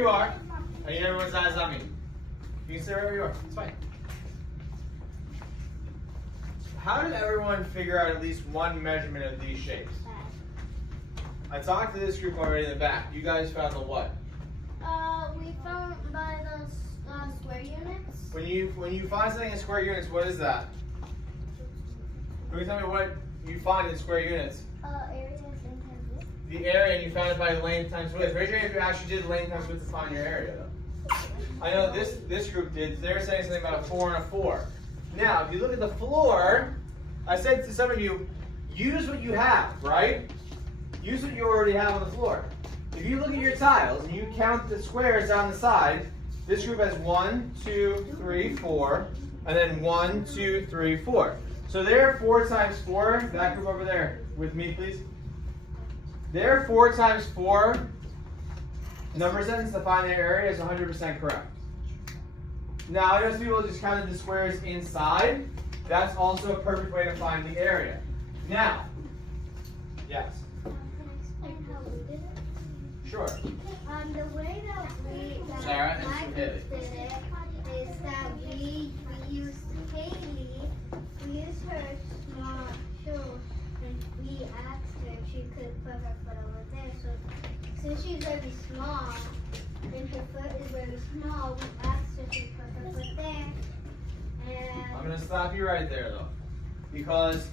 you are. I need everyone's eyes on me. You can stay wherever you are. It's fine. How did everyone figure out at least one measurement of these shapes? I talked to this group already in the back. You guys found the what? We found by the square units. When you find something in square units, what is that? Can you tell me what you find in square units? Area times width. The area, and you found it by length times width. Raise your hand if you actually did length times width to find your area, though. I know this group did. They were saying something about a 4 and a 4. Now, if you look at the floor, I said to some of you, use what you have, right? Use what you already have on the floor. If you look at your tiles and you count the squares down the side, this group has 1, 2, 3, 4, and then 1, 2, 3, 4. So there, 4 times 4, that group over there, with me please. There, 4 times 4, number sentence to find their area is 100% correct. Now, I know some people just counted the squares inside. That's also a perfect way to find the area. Now, yes? Can I explain how we did it? Sure. The way that Sarah and my Haley. group did it is that we used Haley, we used her small shoe, and we asked her if she could put her foot over there. So since she's very small, and her foot is very small, we asked her to put her foot there. And I'm going to stop you right there, though, because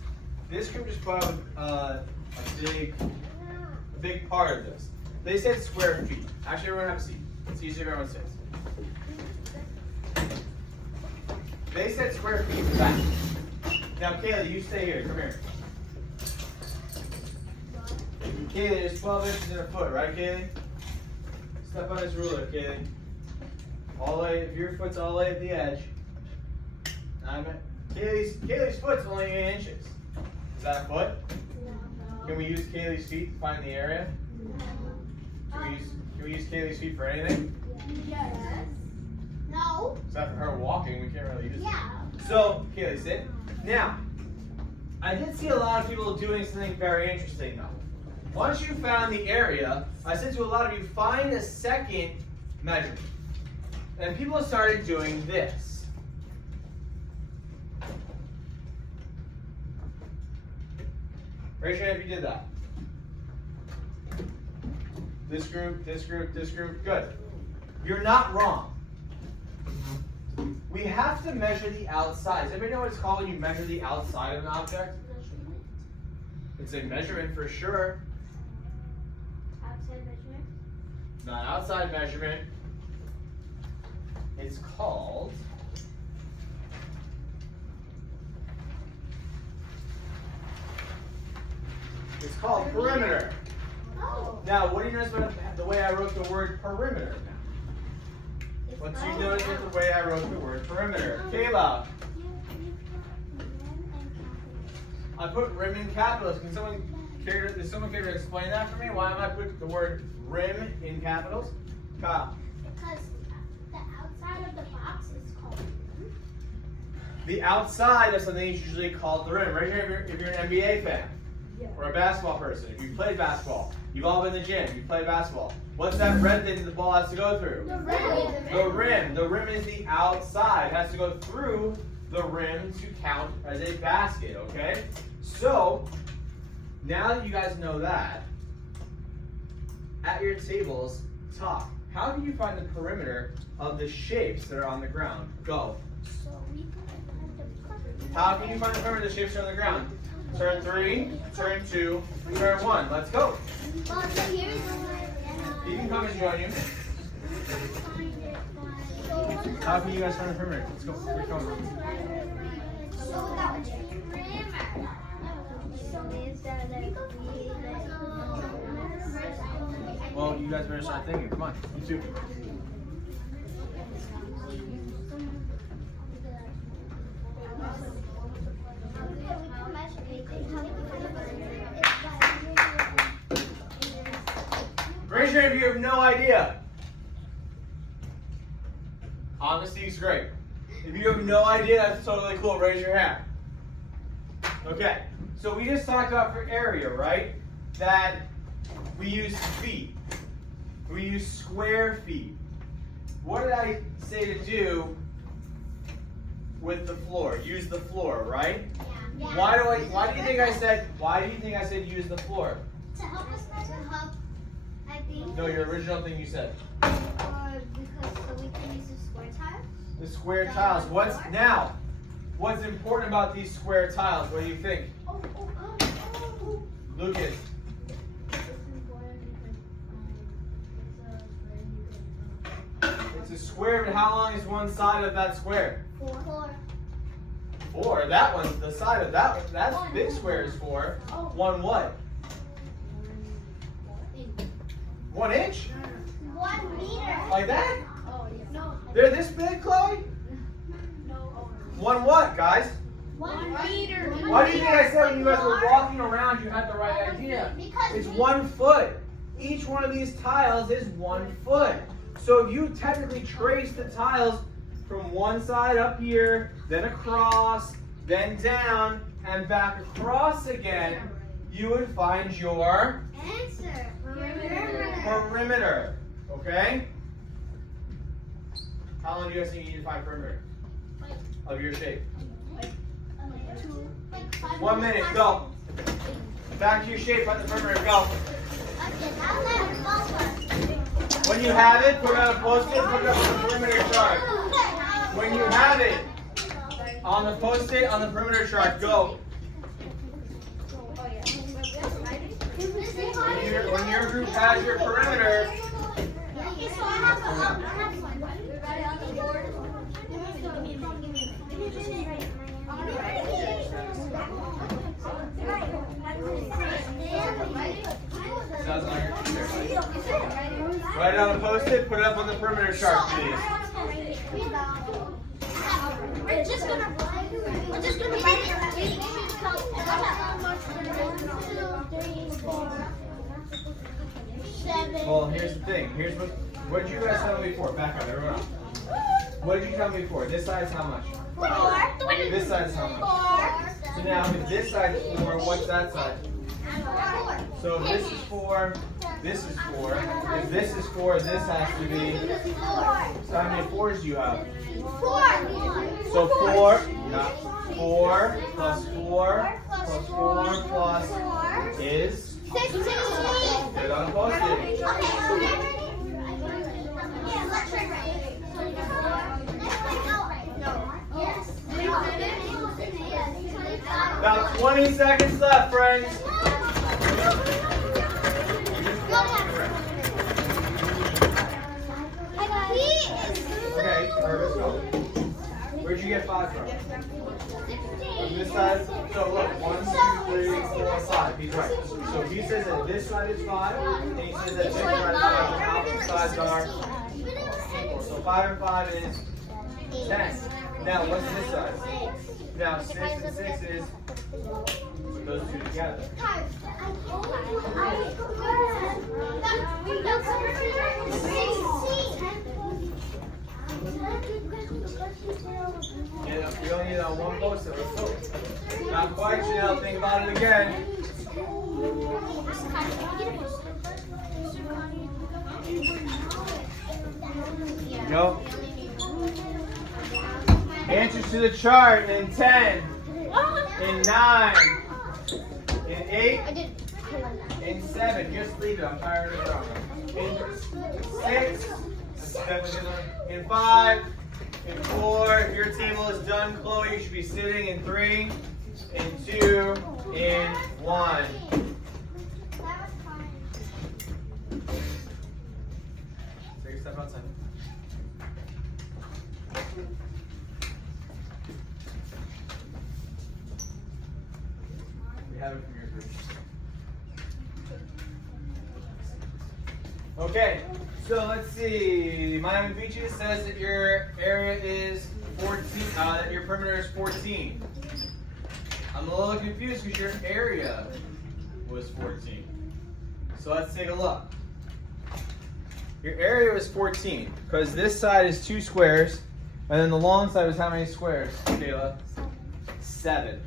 this group just put up a big part of this. They said square feet. Actually, everyone have a seat. It's easier if everyone sits. They said square feet in the back. Now, Kaylee, you stay here. Come here. Kaylee, there's 12 inches in a foot, right, Kaylee? Step on this ruler, Kaylee. All the way, if your foot's all the way at the edge. Kaylee's foot's only 8 inches. Is that a foot? no. Can we use Kaylee's feet to find the area? Can we use Kaylee's feet for anything? Yes. No. Except for her walking, we can't really use it. Yeah. So, Kaylee, sit. Now, I did see a lot of people doing something very interesting, though. Once you found the area, I said to a lot of you, find a second measurement. And people started doing this. Raise your hand if you did that. This group, this group, this group. Good. You're not wrong. We have to measure the outside. Does anybody know what it's called when you measure the outside of an object? It's a measurement for sure. Outside measurement. Not outside measurement. It's called perimeter. Oh. Now, what do you notice about the way I wrote the word perimeter? What do you notice with the way I wrote the word perimeter? Kayla, I put rim in capitals. Does someone care to explain that for me? Why am I putting the word rim in capitals? Kyle. Because the outside of the box is called rim. The outside of something is usually called the rim. Right here, if you're an NBA fan or a basketball person, if you played basketball, you've all been in the gym, you played basketball. What's that red thing that the ball has to go through? The rim. The rim. The rim is the outside. It has to go through the rim to count as a basket, okay? So, now that you guys know that, at your tables, talk. How do you find the perimeter of the shapes that are on the ground? Go. So we could How can you find the perimeter of the shapes that are on the ground? Turn 3, turn 2, turn 1. Let's go. Well, so here's You can come and join you. How can you guys find the perimeter? Let's go. Where you going? Well, you guys better start thinking. Come on. You too. Raise your hand if you have no idea. Honesty is great. If you have no idea, that's totally cool. Raise your hand. Okay, so we just talked about for area, right? That we use feet. We use square feet. What did I say to do with the floor? Use the floor, right? Yeah. Why do you think I said use the floor? To help us help, I think. No, your original thing you said. Because so we can use the square tiles. The square tiles. What's important about these square tiles? What do you think? Lucas. It's a square, but how long is one side of that square? 4. 4. That one's the side of that one. That big square is 4. 1 what? 1 inch? 1 meter. Like that? No. They're this big, Chloe? 1 what, guys? 1 meter. Why do you think I said when you guys were walking around you had the right idea? It's 1 foot. Each one of these tiles is 1 foot. So if you technically trace the tiles from one side up here, then across, then down, and back across again, you would find your Answer. perimeter. Okay? How long do you guys think you need to find perimeter of your shape? 1 minute, go. Back to your shape, find the perimeter, go. When you have it, put it on a post-it, put it up on the perimeter chart. When you have it on the post-it, on the perimeter chart, go. When your group has your perimeter, write it on the post-it, put it up on the perimeter chart, please. We're just gonna write it. 1, 2, 3, 4, 7. Well, here's the thing. Here's what did you guys tell me before? Back up, everyone up. What did you tell me before? This side is how much? 4. This side is how much? 4. So now, if this side is 4, what's that side? 4. So if this is 4, this is 4. If this is 4, this has to be. So how many 4s do you have? 4. So 4, not 4 plus 4 plus 4 plus is. 16. Put it on a post-it. About 20 seconds left, friends. Okay, let's go. Where'd you get 5 from? From this side? So look, 1, 2, 3, 4, 5. He's right. So he says that this side is 5, and he says that this side is 5, and opposite sides are 4. So 5 and 5 is 10. Now, what's this side? Now, 6 and 6 is, put those two together. You only need on one post-it. Let's go. Not quite, Janelle. Think about it again. Nope. Answers to the chart in 10, in 9, in 8, in 7. Just leave it. I'm tired of it. In 6, in 5, in 4. If your table is done, Chloe, you should be sitting in 3, in 2, in 1. Take a step outside. We have it from your group. Okay, so let's see. Miami Beaches says that your area is 14, that your perimeter is 14. I'm a little confused because your area was 14. So let's take a look. Your area was 14 because this side is 2 squares, and then the long side was how many squares, Kayla? 7.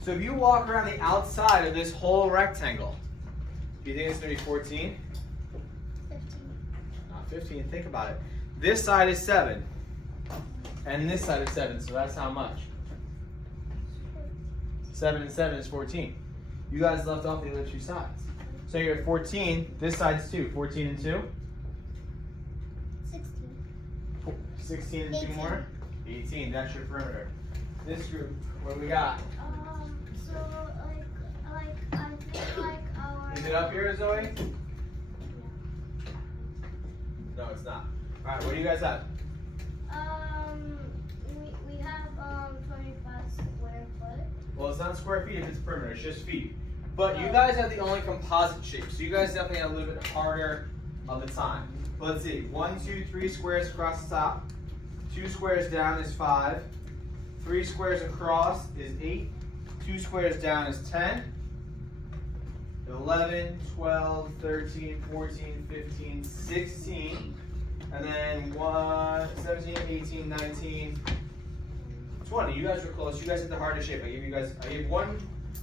So if you walk around the outside of this whole rectangle, do you think it's going to be 14? 15. 15. Think about it. This side is 7. And this side is 7. So that's how much? 7 and 7 is 14. You guys left off the other two sides. So you're at 14. This side's 2. 14 and 2? 16. 16 and 2 more? 18. That's your perimeter. This group, what do we got? So I feel like our. Is it up here, Zoe? No, it's not. All right, what do you guys have? We have 25 square foot. Well, it's not square feet if it's perimeter. It's just feet. But you guys have the only composite shape, so you guys definitely have a little bit harder of the time. Let's see. 1, 2, 3 squares across the top. 2 squares down is 5. 3 squares across is 8. 2 squares down is 10. 11, 12, 13, 14, 15, 16. And then 17, 18, 19, 20. You guys were close. You guys had the hardest shape. I gave one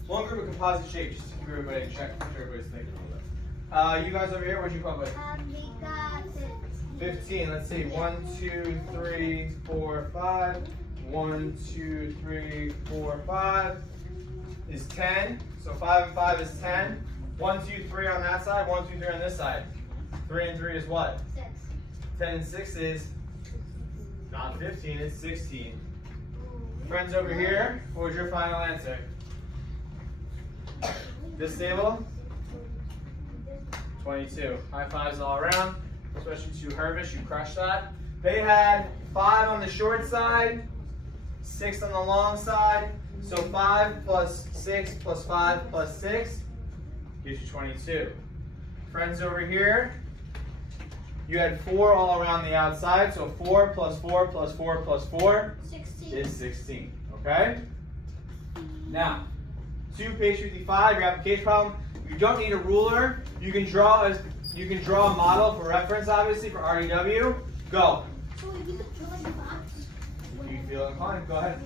group of composite shape just to keep everybody in check. Make sure everybody's thinking a little bit. You guys over here, what'd you come up with? We got 15. Let's see. 1, 2, 3, 4, 5. 1, 2, 3, 4, 5 is 10. So 5 and 5 is 10. 1, 2, 3 on that side. 1, 2, 3 on this side. 3 and 3 is what? 6. 10 and 6 is not 15. It's 16. Friends over here, what was your final answer? This table? 22. High fives all around, especially to Hervish, you crushed that. They had 5 on the short side, 6 on the long side. So 5 plus 6 plus 5 plus 6 gives you 22. Friends over here, you had 4 all around the outside. So 4 plus 4 plus 4 plus 4 is 16. Okay? Now, 2 page 55, your application problem. You don't need a ruler. You can draw a model for reference, obviously, for REW. Go. So we could draw the box. You feel inclined, go ahead.